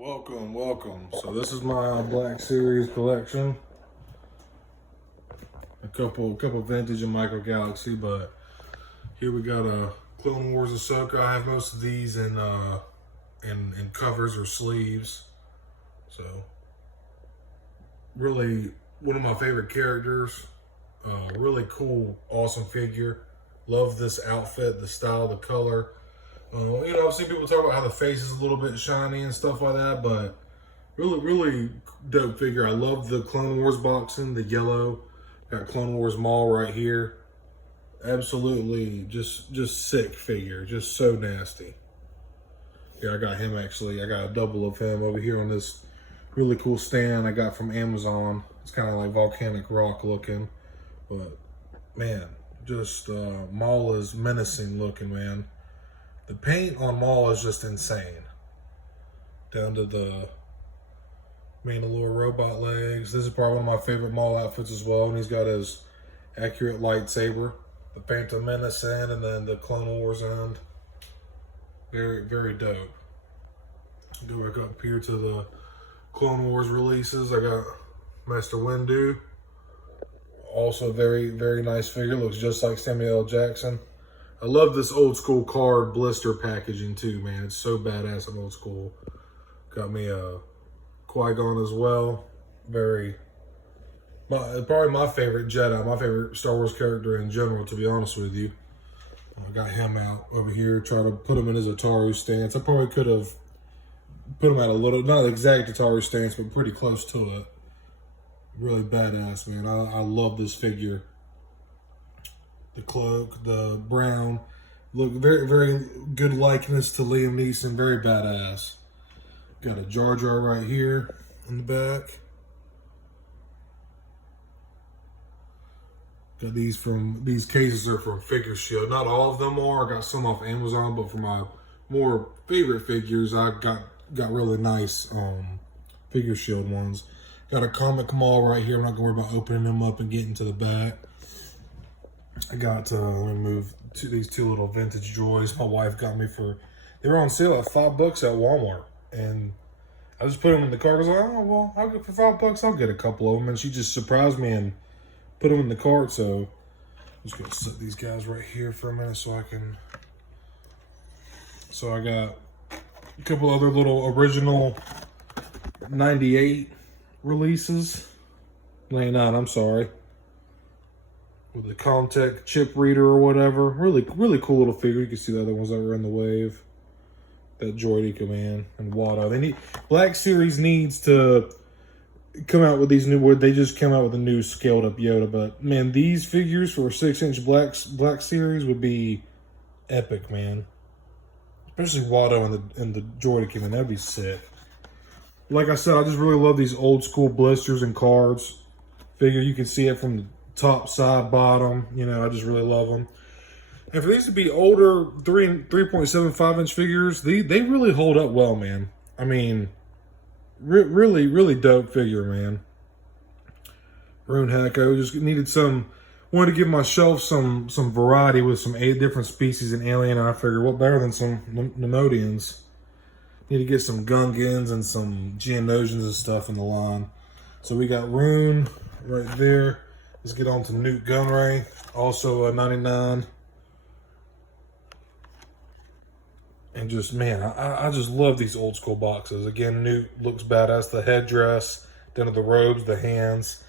Welcome. So this is my Black Series collection. A couple vintage and micro galaxy, but here we got a Clone Wars Ahsoka. I have most of these in covers or sleeves. So really one of my favorite characters. Really cool, awesome figure. Love this outfit, the style, the color. You know, I've seen people talk about how the face is a little bit shiny and stuff like that, but really dope figure. I love the Clone Wars boxing, the yellow. Got Clone Wars Maul right here. Absolutely just sick figure, just so nasty. Yeah, I got him actually. I got a double of him over here on this really cool stand I got from Amazon. It's kind of like volcanic rock looking, but man, just Maul is menacing looking, man. The paint on Maul is just insane. Down to the Mandalorian robot legs. This is probably one of my favorite Maul outfits as well. And he's got his accurate lightsaber, the Phantom Menace end, and then the Clone Wars end. Very dope. Go back up here to the Clone Wars releases. I got Master Windu. Also very nice figure. Looks just like Samuel L. Jackson. I love this old school card blister packaging too, man. It's so badass and old school. Got me a Qui-Gon as well. Probably my favorite Jedi, my favorite Star Wars character in general, to be honest with you. I got him out over here, try to put him in his Ataru stance. I probably could have put him at a little, not exact Ataru stance, but pretty close to it. Really badass, man. I love this figure. The cloak, the brown, look very good likeness to Liam Neeson, very badass. Got a Jar Jar right here in the back. Got these cases are from Figure Shield. Not all of them are. I got some off Amazon, but for my more favorite figures, I got really nice Figure Shield ones. Got a Comic Maul right here. I'm not gonna worry about opening them up and getting to the back. I got, let me move to these two little vintage droids my wife got me they were on sale at $5 at Walmart. And I just put them in the cart. I was like, oh, well, I'll get for $5, I'll get a couple of them. And she just surprised me and put them in the cart. So I'm just going to set these guys right here for a minute so I got a couple other little original 98 releases. 99, I'm sorry. With the Comtech chip reader or whatever. Really cool little figure. You can see the other ones that were in the wave. That Droidy Command and Watto. Black Series needs to come out with these new, they just came out with a new scaled up Yoda, but man, these figures for a 6-inch Black Series would be epic, man. Especially Watto and the Droidy Command, that'd be sick. Like I said, I just really love these old school blisters and cards. Figure you can see it from the top, side, bottom. You know, I just really love them. And for these to be older 3.75-inch figures, they really hold up well, man. I mean, really dope figure, man. Rune Hacko just needed wanted to give my shelf some variety with some 8 different species in Alien, and I figured what better than some Nemodians. Need to get some Gungans and some Geonosians and stuff in the line. So we got Rune right there. Let's get on to Newt Gunray, also a 99. And just, man, I just love these old school boxes. Again, Newt looks badass. The headdress, down to the robes, the hands.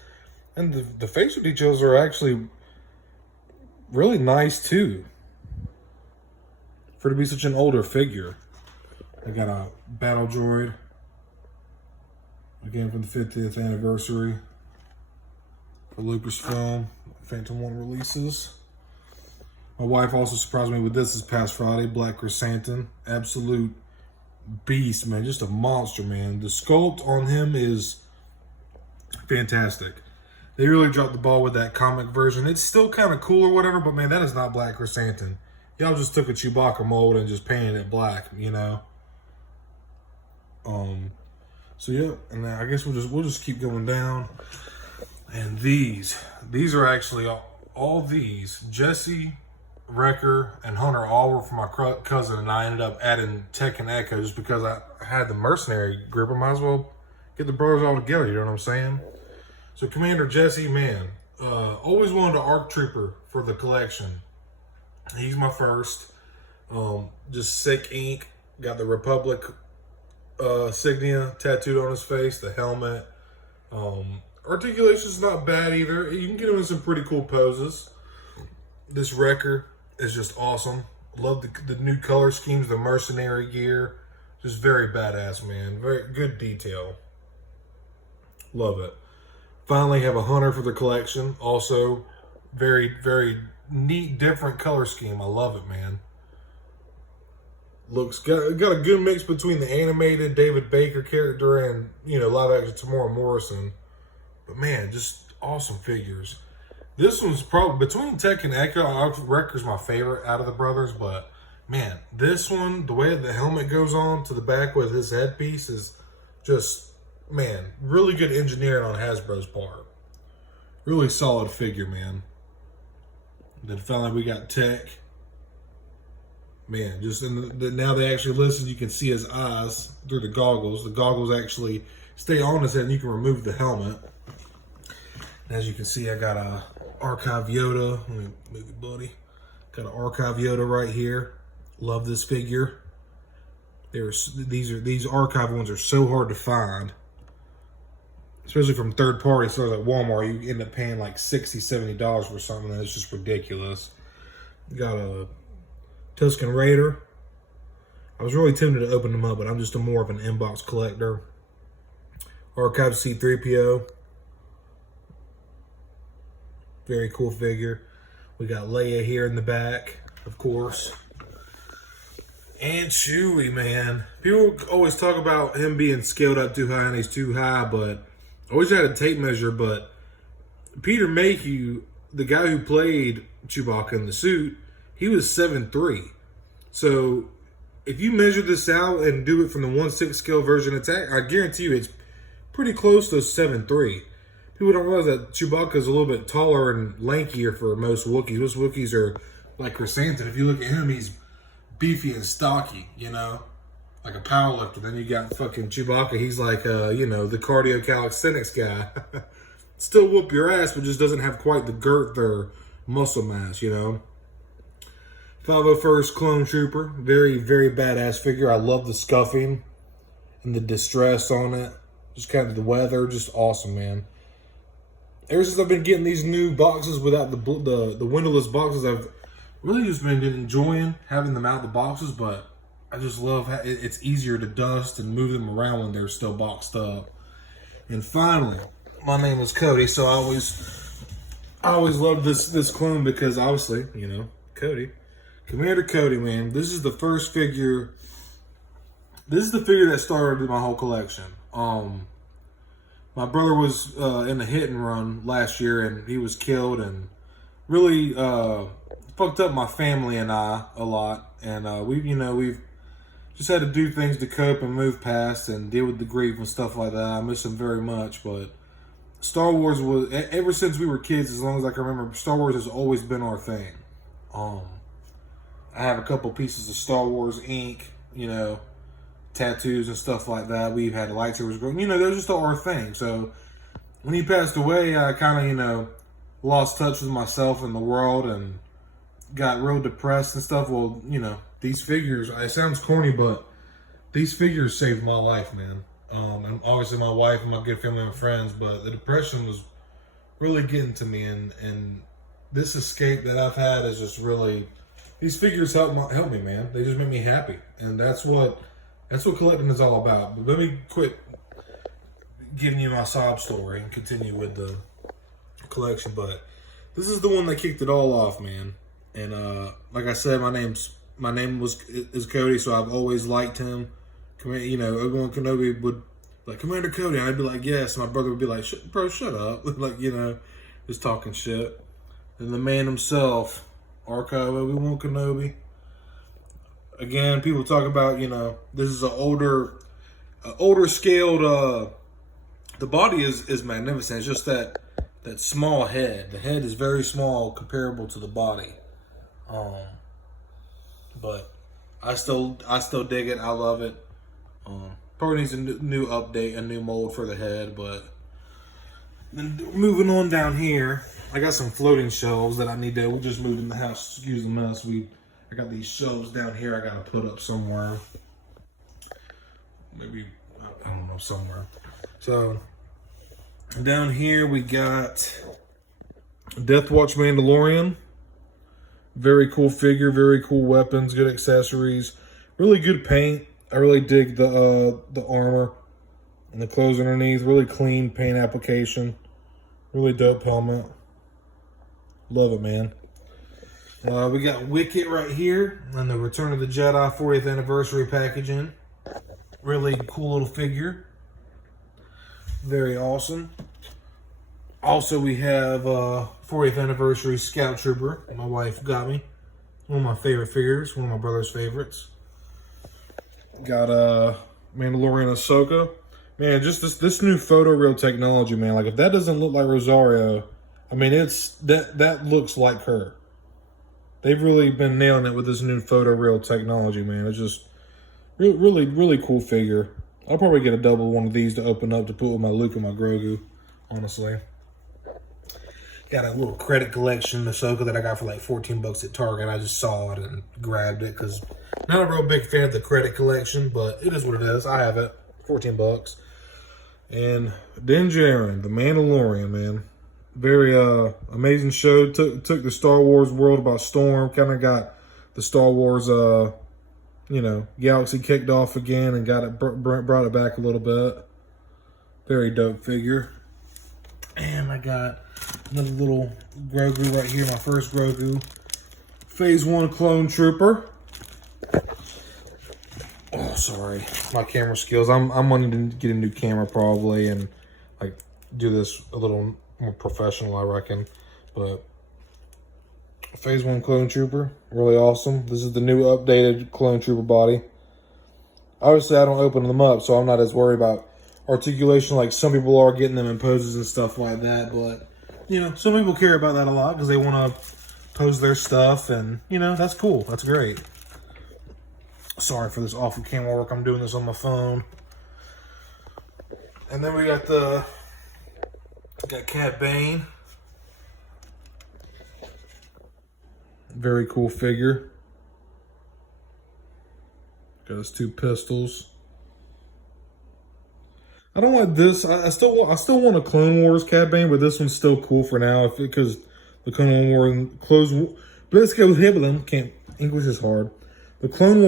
And the facial details are actually really nice too. For it to be such an older figure. I got a battle droid. Again, from the 50th anniversary. For Lucasfilm, Phantom 1 releases. My wife also surprised me with this past Friday, Black Chrysanthemum. Absolute beast, man. Just a monster, man. The sculpt on him is fantastic. They really dropped the ball with that comic version. It's still kind of cool or whatever, but man, that is not Black Chrysanthemum. Y'all just took a Chewbacca mold and just painted it black, you know? So yeah, and I guess we'll just keep going down. And these are actually all these. Jesse, Wrecker, and Hunter all were for my cousin, and I ended up adding Tech and Echo just because I had the mercenary group. I might as well get the brothers all together, you know what I'm saying? So Commander Jesse, man, always wanted an ARC Trooper for the collection. He's my first. Just sick ink. Got the Republic insignia tattooed on his face, the helmet. Articulation's not bad either. You can get him in some pretty cool poses. This Wrecker is just awesome. Love the new color schemes, the mercenary gear. Just very badass, man. Very good detail. Love it. Finally have a Hunter for the collection. Also, very, very neat, different color scheme. I love it, man. Got a good mix between the animated David Baker character and, you know, live action Tamora Morrison. But man, just awesome figures. This one's probably between Tech and Echo. Wrecker's my favorite out of the brothers, but man, this one, the way the helmet goes on to the back with his headpiece is just, man, really good engineering on Hasbro's part. Really solid figure, man. Then finally we got Tech. Man, just now they actually listen, you can see his eyes through the goggles. The goggles actually stay on his head and you can remove the helmet. And as you can see, I got a Archive Yoda. Let me move it, buddy. Got an Archive Yoda right here. Love this figure. These Archive ones are so hard to find. Especially from third party stores like Walmart, you end up paying like $60, $70 for something and it's just ridiculous. Got a Tusken Raider. I was really tempted to open them up, but I'm just more of an inbox collector. Archive C-3PO. Very cool figure. We got Leia here in the back, of course. And Chewie, man. People always talk about him being scaled up too high and he's too high, but I always had a tape measure, but Peter Mayhew, the guy who played Chewbacca in the suit, he was 7'3". So if you measure this out and do it from the 1/6 scale version attack, I guarantee you it's pretty close to 7'3". People don't realize that Chewbacca is a little bit taller and lankier for most Wookiees. Most Wookiees are like Chrysanthemum. If you look at him, he's beefy and stocky, you know, like a powerlifter. Then you got fucking Chewbacca. He's like, you know, the cardio calisthenics guy. Still whoop your ass, but just doesn't have quite the girth or muscle mass, you know. 501st Clone Trooper. Very, very badass figure. I love the scuffing and the distress on it. Just kind of the weather. Just awesome, man. Ever since I've been getting these new boxes without the windowless boxes, I've really just been enjoying having them out the boxes, but I just love how it's easier to dust and move them around when they're still boxed up. And finally, my name is Cody, so I always loved this clone because obviously, you know, Cody. Commander Cody, man. This is the first figure. This is the figure that started my whole collection. My brother was in a hit and run last year, and he was killed, and really fucked up my family and I a lot. And we've just had to do things to cope and move past and deal with the grief and stuff like that. I miss him very much, but Star Wars was, ever since we were kids, as long as I can remember, Star Wars has always been our thing. I have a couple pieces of Star Wars ink, you know, tattoos and stuff like that. We've had lightsabers growing, you know, those are just our thing. So when he passed away, I kind of, you know, lost touch with myself and the world and got real depressed and stuff. Well, you know, these figures, it sounds corny, but these figures saved my life, man. And obviously my wife and my good family and friends, but the depression was really getting to me, and this escape that I've had is just really, these figures help me, man. They just make me happy, and that's what collecting is all about. But let me quit giving you my sob story and continue with the collection. But this is the one that kicked it all off, man. And like I said, my name is Cody, so I've always liked him. You know, Obi-Wan Kenobi would like, Commander Cody, and I'd be like, yes. And my brother would be like, bro, shut up. Like, you know, just talking shit. And the man himself, Archive Obi-Wan Kenobi. Again, people talk about, you know, this is an older scaled, the body is magnificent. It's just that small head. The head is very small comparable to the body. But I still dig it. I love it. Probably needs a new update, a new mold for the head. But then moving on down here, I got some floating shelves that I need to. We're just moving the house. Excuse the mess. I got these shelves down here. I gotta put up somewhere. Maybe I don't know, somewhere. So down here we got Death Watch Mandalorian. Very cool figure, very cool weapons, good accessories, really good paint. I really dig the armor and the clothes underneath. Really clean paint application. Really dope helmet. Love it, man. We got Wicket right here and the Return of the Jedi 40th anniversary packaging. Really cool little figure. Very awesome. Also, we have 40th anniversary Scout Trooper. My wife got me. One of my favorite figures. One of my brother's favorites. Got Mandalorian Ahsoka. Man, just this new photoreal technology, man. Like, if that doesn't look like Rosario, I mean, that looks like her. They've really been nailing it with this new photoreal technology, man. It's just really cool figure. I'll probably get a double one of these to open up to put with my Luke and my Grogu, honestly. Got a little credit collection Ahsoka that I got for like 14 bucks at Target. I just saw it and grabbed it because not a real big fan of the credit collection, but it is what it is. I have it. 14 bucks. And Din Djarin, the Mandalorian, man. Very amazing show. Took the Star Wars world by storm. Kind of got the Star Wars galaxy kicked off again and got it brought it back a little bit. Very dope figure. And I got another little Grogu right here, my first Grogu. Phase 1 Clone Trooper. Oh, sorry. My camera skills. I'm wanting to get a new camera probably and like do this a little more professional, I reckon. But Phase 1 Clone Trooper, really awesome. This is the new updated Clone Trooper body. Obviously, I don't open them up, so I'm not as worried about articulation like some people are, getting them in poses and stuff like that. But some people care about that a lot because they want to pose their stuff, and that's cool. That's great. Sorry for this awful camera work. I'm doing this on my phone. And then we got Cad Bane. Very cool figure. Got his 2 pistols. I don't want this. I still want a Clone Wars Cad Bane, but this one's still cool for now because the Clone Wars can't. English is hard. The Clone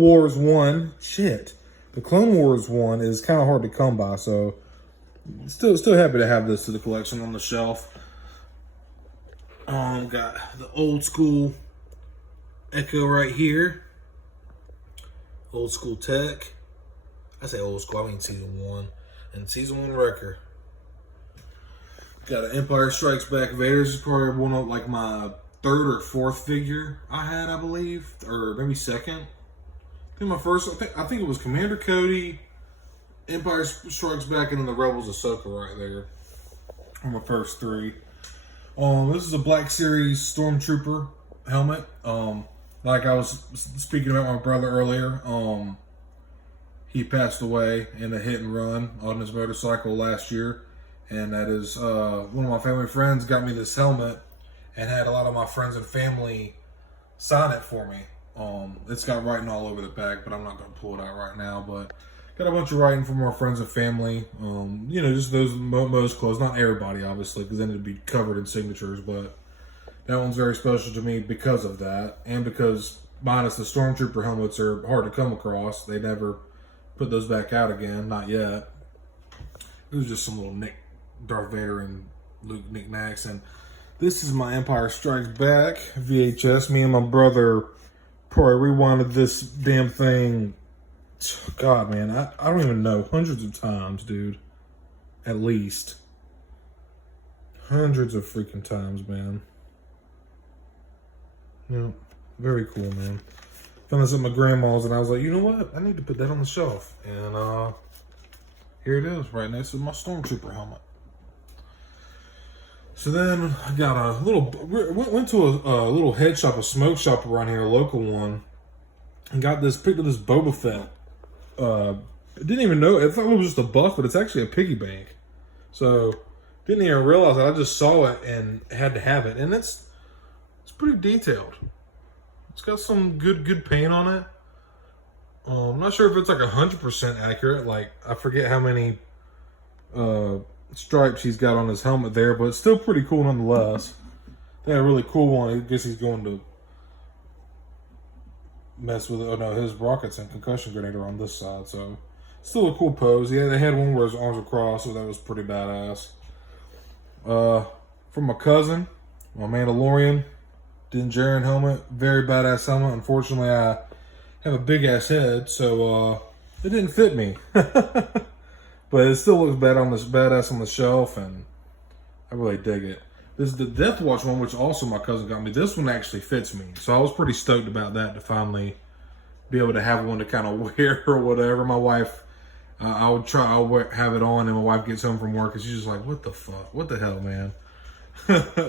Wars 1. Shit. The Clone Wars 1 is kind of hard to come by, so still happy to have this to the collection on the shelf. Got the old school Echo right here. Old school tech. I say old school, I mean season 1. And season 1 Wrecker. Got an Empire Strikes Back Vader. This is probably one of like my 3rd or 4th figure I had, I believe. Or maybe 2nd. I think my first, I think it was Commander Cody, Empire Strikes Back, and then the Rebels Ahsoka right there. On my first 3. This is a Black Series Stormtrooper helmet. Like I was speaking about my brother earlier, he passed away in a hit and run on his motorcycle last year. And that is one of my family friends got me this helmet and had a lot of my friends and family sign it for me. It's got writing all over the back, but I'm not going to pull it out right now. But got a bunch of writing from our friends and family. Just those most close. Not everybody, obviously, because then it'd be covered in signatures. But that one's very special to me because of that. And because, minus the Stormtrooper helmets are hard to come across. They never put those back out again. Not yet. It was just some little Darth Vader and Luke knickknacks. And this is my Empire Strikes Back VHS. Me and my brother probably rewinded this damn thing. God, man, I don't even know. Hundreds of times, dude. At least. Hundreds of freaking times, man. Very cool, man. Found this at my grandma's, and I was like, you know what? I need to put that on the shelf. And here it is, right next to my Stormtrooper helmet. So then I got a little, went to a little head shop, a smoke shop around here, a local one, and picked up this Boba Fett. I didn't even know, I thought it was just a buff, but it's actually a piggy bank. So didn't even realize that. I just saw it and had to have it, and it's pretty detailed. It's got some good paint on it. I'm not sure if it's like 100% accurate. Like, I forget how many stripes he's got on his helmet there, but it's still pretty cool nonetheless. They had a really cool one. I guess he's going to mess with it. Oh no, his rockets and concussion grenade are on this side, so still a cool pose. Yeah, they had one where his arms were crossed, so that was pretty badass. From my cousin, my Mandalorian Din Djarin helmet, very badass helmet. Unfortunately, I have a big ass head, so it didn't fit me. But it still looks badass on the shelf, and I really dig it. This is the Death Watch one, which also my cousin got me. This one actually fits me, so I was pretty stoked about that, to finally be able to have one to kind of wear or whatever. My wife, I'll have it on, and my wife gets home from work, and she's just like, "What the fuck? What the hell, man?"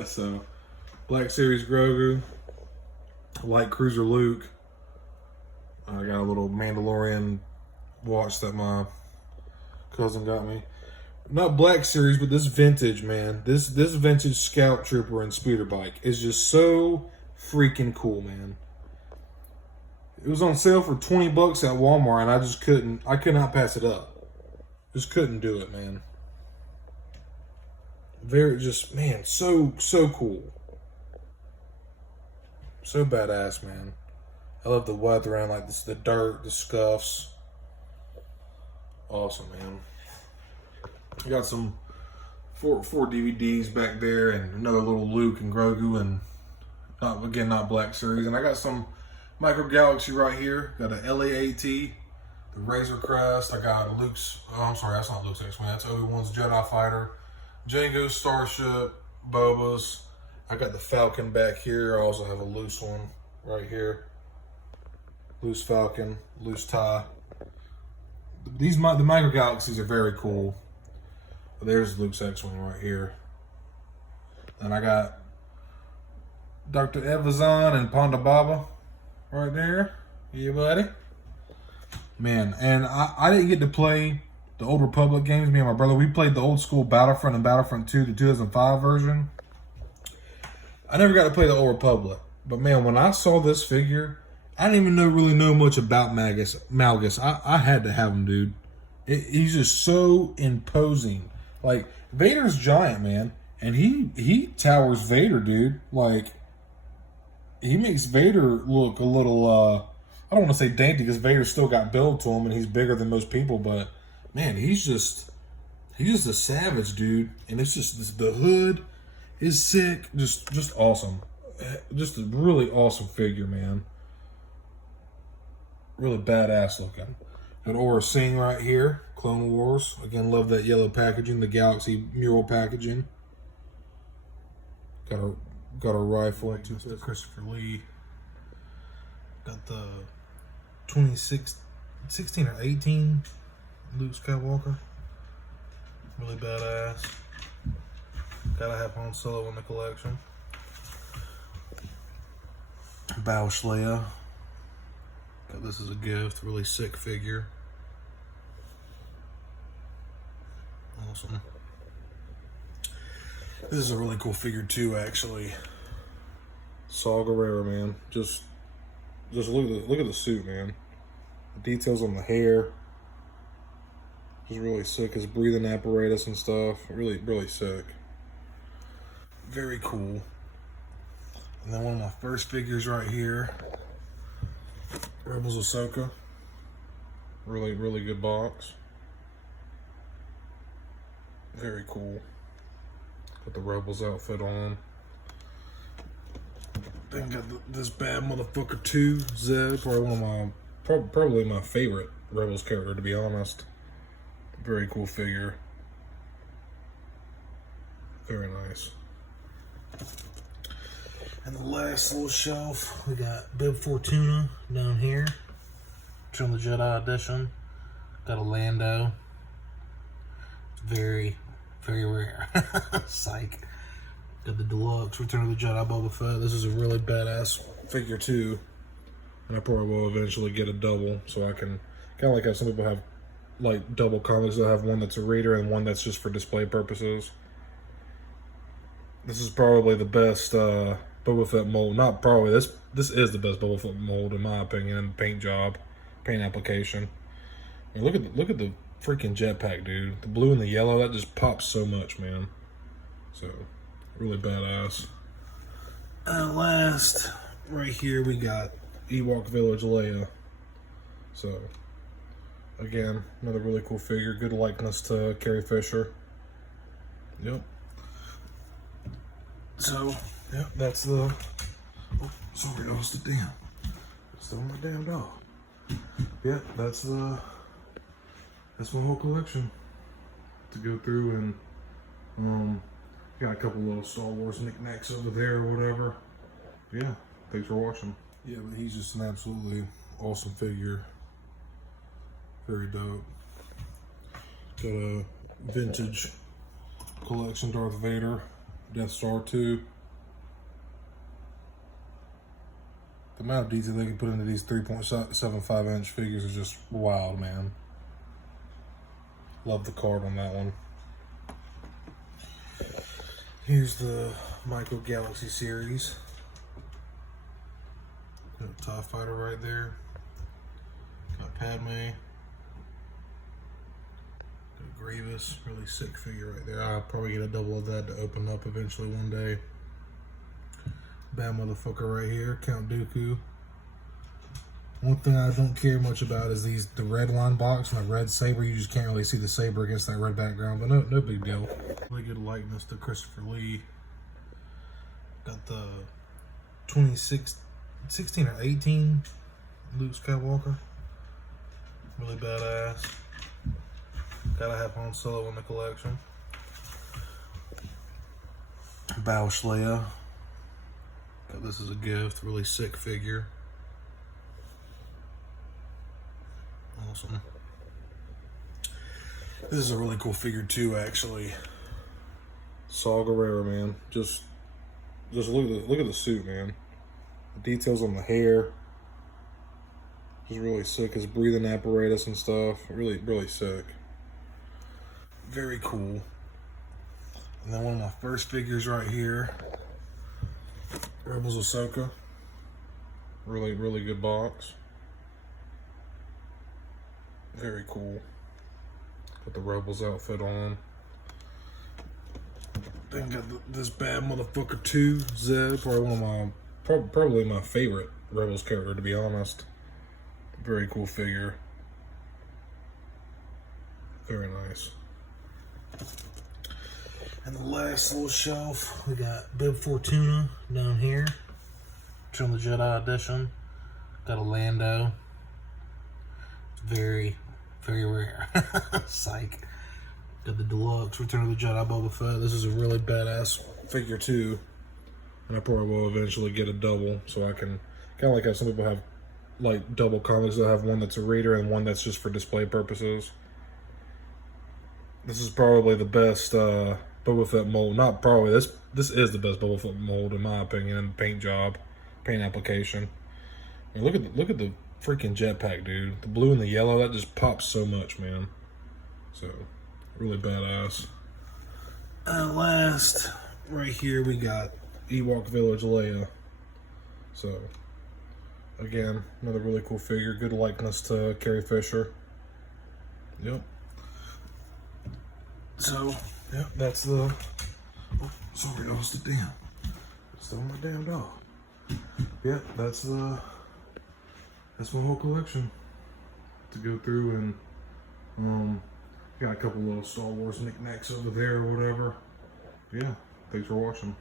So, Black Series Grogu, Light Cruiser Luke. I got a little Mandalorian watch that my cousin got me. Not Black Series, but this vintage, man. This vintage Scout Trooper and speeder bike is just so freaking cool, man. It was on sale for $20 at Walmart, and I could not pass it up. Just couldn't do it, man. Man, so cool. So badass, man. I love the weather around, like this, the dirt, the scuffs. Awesome, man. I got some four DVDs back there, and another little Luke and Grogu, and not Black Series. And I got some Micro Galaxy right here. Got an LA-AT, the Razor Crest. I got Luke's. Oh, I'm sorry, that's not Luke's X-Wing. That's Obi-Wan's Jedi Fighter, Jango's Starship, Boba's. I got the Falcon back here. I also have a loose one right here. Loose Falcon, loose tie. The Micro Galaxies are very cool. There's Luke's X-Wing right here. And I got Dr. Evazan and Ponda Baba right there. Yeah, buddy. Man, and I didn't get to play the Old Republic games. Me and my brother, we played the old school Battlefront and Battlefront 2, the 2005 version. I never got to play the Old Republic. But man, when I saw this figure, I didn't even really know much about Malgus. I had to have him, dude. He's just so imposing. Like, Vader's giant, man. And he towers Vader, dude. Like, he makes Vader look a little, I don't want to say dainty, because Vader still got build to him, and he's bigger than most people. But, man, he's just a savage, dude. And it's just, the hood is sick. Just awesome. Just a really awesome figure, man. Really badass looking. Got Aura Singh right here. Clone Wars. Again, love that yellow packaging. The Galaxy mural packaging. Got a rifle. Mr. Christopher Lee. Got the 16 or 18 Luke Skywalker. Really badass. Gotta have Han Solo in the collection. Bausch Leia. Got this as a gift. Really sick figure. Awesome. This is a really cool figure too, actually. Saw Gerrera, man. Just look at the suit, man. The details on the hair. Just really sick. His breathing apparatus and stuff. Really sick. Very cool. And then one of my first figures right here. Rebels Ahsoka. Really good box. Very cool. Got the Rebels outfit on. Then got this bad motherfucker too. Zeb, probably my favorite Rebels character, to be honest. Very cool figure. Very nice. And the last little shelf, we got Bib Fortuna down here. From the Jedi Edition. Got a Lando. Very rare. Psych. Got the deluxe Return of the Jedi Boba Fett. This is a really badass figure too. And I probably will eventually get a double, so I can, kind of like how some people have like double comics. They'll have one that's a reader and one that's just for display purposes. This is probably the best Boba Fett mold. Not probably, this is the best Boba Fett mold in my opinion. Paint job, paint application. And look at the freaking jetpack, dude. The blue and the yellow, that just pops so much, man. So really badass. And last, right here we got Ewok Village Leia. So again, another really cool figure. Good likeness to Carrie Fisher. Yep. So, yep, that's the... Oh, sorry, I lost it. Damn. Still my damn dog. Yep, that's my whole collection to go through, and got a couple little Star Wars knickknacks over there or whatever. Yeah, thanks for watching. Yeah, but he's just an absolutely awesome figure. Very dope. Got a vintage collection Darth Vader, Death Star 2. The amount of detail they can put into these 3.75 inch figures is just wild, man. Love the card on that one. Here's the Micro Galaxy series. Got a TIE Fighter right there. Got Padme. Got Grievous. Really sick figure right there. I'll probably get a double of that to open up eventually one day. Bad motherfucker right here. Count Dooku. One thing I don't care much about is the red line box and the red saber. You just can't really see the saber against that red background, but no big deal. Really good likeness to Christopher Lee. Got the 16 or 18 Luke Skywalker. Really badass. Gotta have Han Solo in the collection. Bausch Leia. Got this as a gift. Really sick figure. Awesome. This is a really cool figure too, actually. Saw Gerrera, man. Just look at the suit, man. The details on the hair. Just really sick. His breathing apparatus and stuff. Really sick. Very cool. And then one of my first figures right here. Rebels Ahsoka. Really good box. Very cool. Got the Rebels outfit on. Then got this bad motherfucker too. Zeb, probably my favorite Rebels character, to be honest. Very cool figure. Very nice. And the last little shelf, we got Bib Fortuna down here. Return of the Jedi edition. Got a Lando. Very rare. Psych. Got the deluxe Return of the Jedi Boba Fett. This is a really badass figure too. And I probably will eventually get a double, so I can, kind of like how some people have like double comics. They'll have one that's a reader and one that's just for display purposes. This is probably the best Boba Fett mold. Not probably, this is the best Boba Fett mold in my opinion. Paint job, paint application. And look at the freaking jetpack, dude. The blue and the yellow, that just pops so much, man. So really badass. And last, right here we got Ewok Village Leia. So again, another really cool figure. Good likeness to Carrie Fisher. Yep. So, yep, that's the... Oh, sorry, I lost it. Damn. Still my damn dog. Yep, that's my whole collection to go through, and got a couple little Star Wars knickknacks over there or whatever. Yeah, thanks for watching.